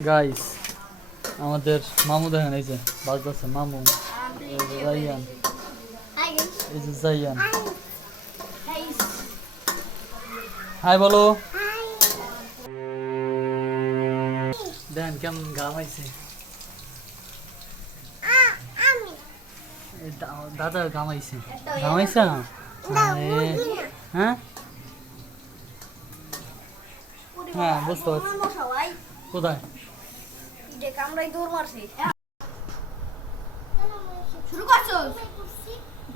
Guys আমাদের মামু দেখেন, এই যে বাজতেছে মামু। জাইয়ান এই যে জাইয়ান হাই বলো. দেখেন কেমন ঘামাইছে দাদা ঘামাইছে ঘামাইছে হ্যাঁ? হ্যাঁ বুঝতে পারছি। কোথায়? কামড়াই দৌড় মারছে। শুরু করছ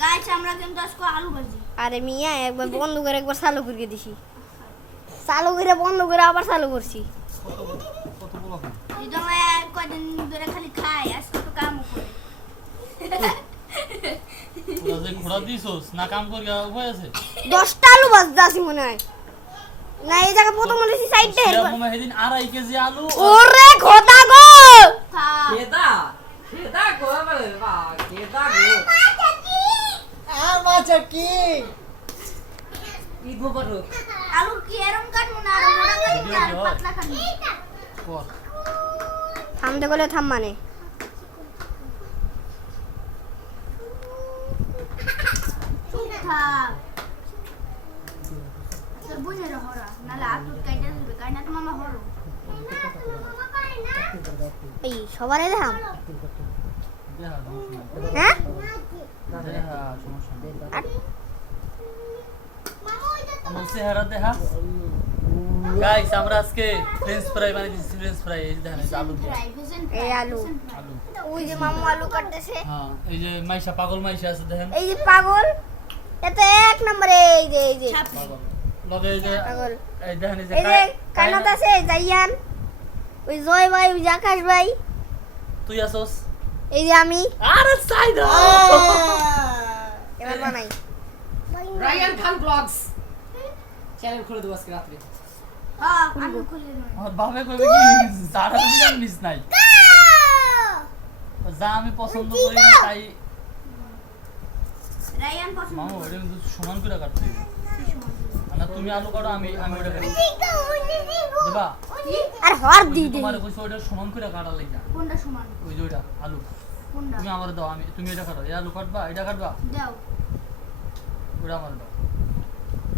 গাইস আমরা কিন্তু আজকে আলু ভাজি। আরে মিয়া একবার বন্ধ করে একবার চালু করে দিছি। চালু করে বন্ধ করে আবার চালু করছি। কদিন ধরে খালি খাই আজকে তো কাম করে। ওরা দিছোস না কাম করি উপায় আছে? দশটা আলু বাজতে আছি মনে হয়। না এই জায়গা প্রথম বলেছি সাইডটা সেরকম সেদিন আড়াই কেজি আলু। ওরে খোদা গো! কেদা কেদা গো বলে বা কেদা গো। ঈদ মোবারক আলু কি এরম কাটবো না আর মোটা কাটবো আর? পাতলা কাটবো? থামতে গেলে থাম মানে। থাক। তোর বুঝে হরা নালে আতুর কাইটা দিবে কাইনা তো মামা হরো এই সবারে দেখাম দেখা, সমস্যা নাই। হ্যাঁ? দেখা, সমস্যা নাই। আর? আমার চেহারা দেখা গাইস আমরা আজকে ফ্রেঞ্চ ফ্রাই বানিয়েছি ফ্রেঞ্চ ফ্রাই এই যে দেখেন এই যে আলু দিয়ে। এই আলু। আলু। ওই যে মামু আলু কাটতেছে। হ্যাঁ এই যে মাইশা পাগল মাইশা আছে দেখেন। এই যে পাগল এতে এক নম্বরে এই যে এই যে। পাগল। লগে এই যে এই দেখেন এই যে এই যে কাই- কানাত আছে জাইয়ান। ওই জয় ভাই ওই আকাশ ভাই। তুই আসোস। এই যে আমি। আরে সাইদ! এবার বানাই। রায়ান খান ব্লগস চ্যানেল খুলে দেবো আজকে রাত্রে। খুলে দিন আমার কইবে কি যারা তুমি জানিস নাই। যা আমি পছন্দ করি তাই রায়ান পছন্দ মামু এটা সমান করে কাটতে তুমি আলু কাটো আমি আমি ওটা কাটি দেবা? আর হর দি দি তোমার কইছো ওটা সমান করে কাটা লাগা কোনটা সমান? ওই যে ওটা আলু। কোনটা? তুমি আমার দাও আমি তুমি এটা কাটো। এই আলু কাটবা এটা কাটবা? দাও। ওটা আমার দাও।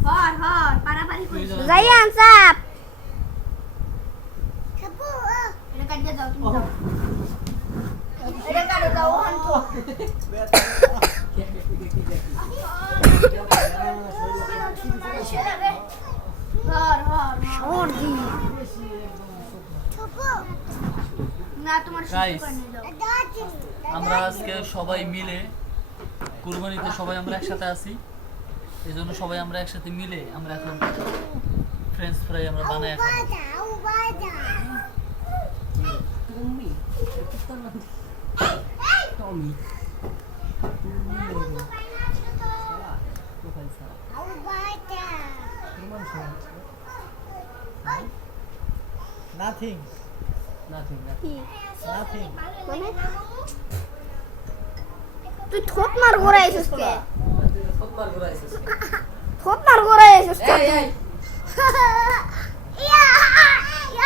হর হর পারাপারি কইছো যাই যা- জাইয়ান চাপ এটা কাটিয়ে দাও তুমি দাও এটা কাটো দাও ওখান তো হর হর হর দি না তোমার Guys. সুতো করে দাও আমরা আজকে সবাই মিলে কুরবানিতে সবাই আমরা একসাথে আছি। এই জন্য সবাই আমরা একসাথে মিলে আমরা এখন ফ্রেঞ্চ ফ্রাই আমরা বানাই এখন। টমি কোথায় স্যার Nothing. Nothing. মানে তুই থোপ মার গোরা আইছিস কে সতমার করে আইছিস থোপ মার গোরা আইছিস কে এই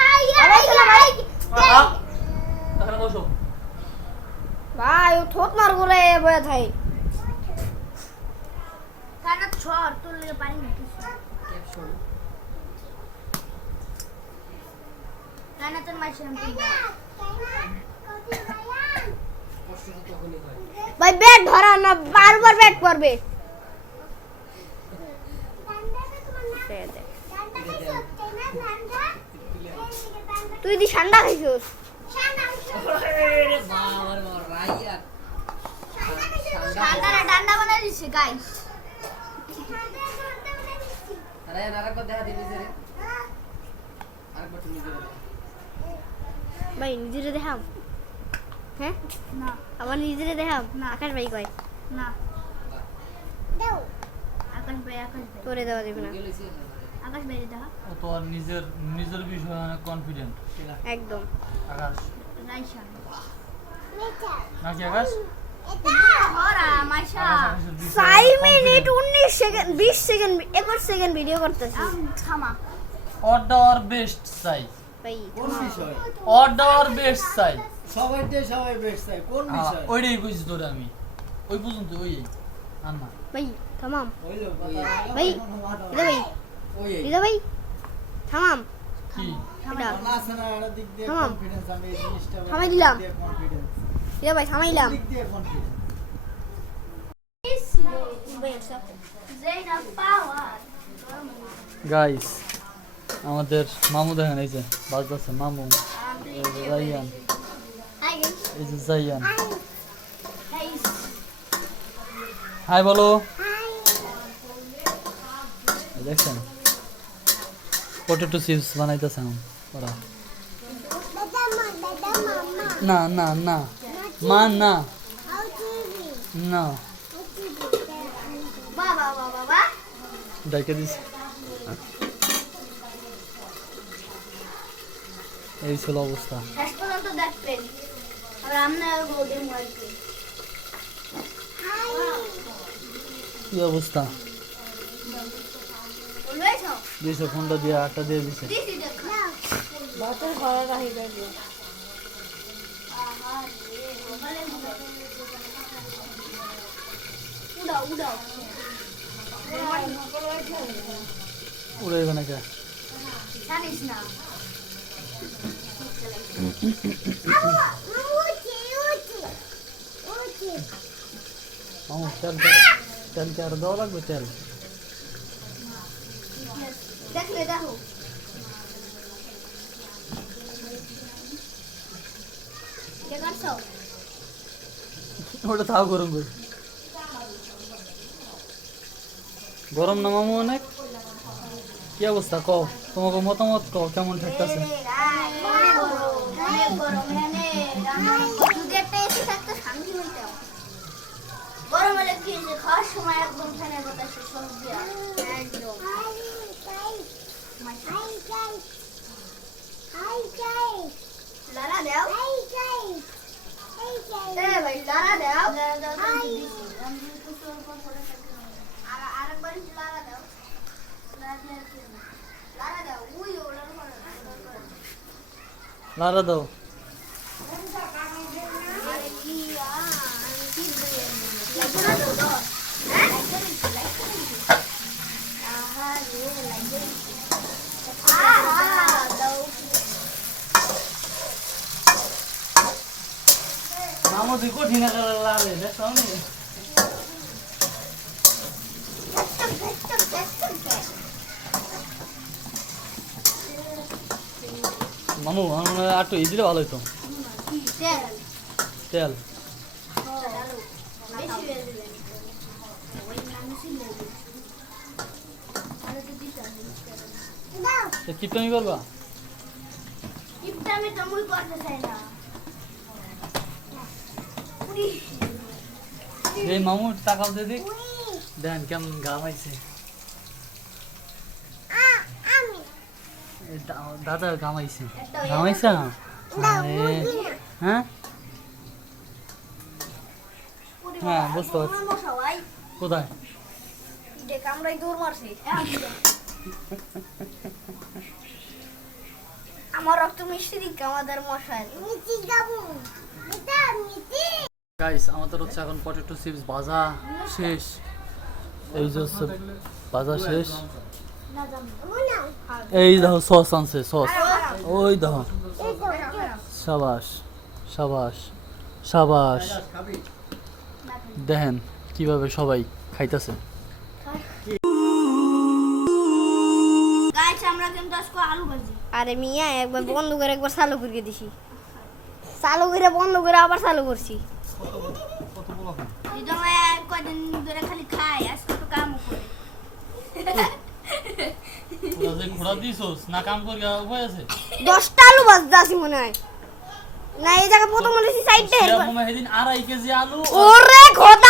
এই আরে চলো ভাই এখানে বসো ভাই ও থোপ মার গোরা এ বয়ে থাই কাটা ছর তোর লেগে পারি না কিছু ক্যাপশন কানা তোর মাসে আমি কষ্ট তো তখনই হয় ভাই ব্যাট ধরা না বারবার ব্যাট করবে তুই দি ঠান্ডা খাইছিস? ডান্ডা ডান্ডা বানাই দিছে গাইস রায়ান আরেকবার দেখা দিবি রে। আরেকবার তুমি ভাই নিজেরে দেখাম হ্যাঁ? না। আমার নিজেরে দেখাম না। আকাশ ভাই কয়। না। আকাশ ভাই আকাশ ভাই। তোরে দেওয়া যাবে না। আকাশ ভাই দেখা ও তো আর নিজের নিজের বিষয়ে অনেক কনফিডেন্ট একদম। আকাশ। রাইশা নাকি আকাশ? মিনিট উনিশ সেকেন্ড বিশ সেকেন্ড একুশ সেকেন্ড ভিডিও করতেছি। বেস্ট অর্ডার বেস্ট চাই সবাই দিয়ে সবাই বেশ চাই কোন বিষয়? ওইটাই বুঝছি তোরে আমি। ওই পর্যন্ত ওই আর ভাই থামাম। ভাই দিদা ভাই দিদা ভাই থামাম। কি? এটা না আছে না এটা দিক দিয়ে থামাম। কনফিডেন্স আমি এই জিনিসটা থামাই দিলাম। দিদা ভাই থামাইলাম। দিক দিয়ে কনফিডেন্স Zainab Power. গাইস আমাদের মামু দেখেন এই যে বাজতেছে মামু জাইয়ান এই যে জাইয়ান। হাই বলো। দেখছেন? পটেটো চিপস বানাইতেছে ওরা। না না না। মা না। না। Baba, baba, এই ছিল অবস্থা। শেষ পর্যন্ত দেখবেন। আর মারবে কি অবস্থা? দিয়েছে ফোনটা দিয়ে আটটা দিয়ে দিছে বাতের ঘরে রাখি যাবে উড়াও উড়াও উড়ে নাকি জানিস না। তেল কি আর দেওয়া লাগবে তেল দেখলে দেখো দেখাচ্ছো ওটা তাও গরম করি গরম না মামু অনেক? কি অবস্থা? কও, তোমাকে মতামত কও, কেমন ঠেকতেছে গরম হলে কি হয়েছে খাওয়ার সময় একদম ফ্যানের বাতাসে লারা দাও লারা দাও উই ওলার লারা দাও। মামু তুই কঠিন লারে দেখছ নি মামু, আমার মনে হয় একটু ভালো হতো তেল। তো কি তুমি করবা? তো এই মামু টাকাও দিয়ে দিক। দেন, কেমন গামাইছে এই দা- দাদা না? আরে, হ্যাঁ? হ্যাঁ, বুঝতে পারছি। কোথায়? আমার রক্ত মিষ্টি আমাদের মশাই গাইস আমাদের হচ্ছে এখন পটেটো চিপস ভাজা শেষ। এই যে ভাজা শেষ। এই দেখো সস আনছে সস। ওই দেখো। সাবাস সাবাস সাবাস। দেখেন কীভাবে সবাই খাইতেছে। গাইস আমরা কিন্তু আজকে আলু ভাজি। আরে মিয়া একবার বন্ধ করে একবার চালু করে দিছি। চালু করে বন্ধ করে আবার চালু করছি। কদিন ধরে খালি খাই আজকে তো কাম করে। যে ঘোড়া দিছস না কাম করি উপায় আছে? দশটা আলু বাজতে আসি মনে হয়। না এই জায়গা প্রথম বলেছি সাইডটা সেরকম সেদিন আড়াই কেজি আলু। ওরে খোদা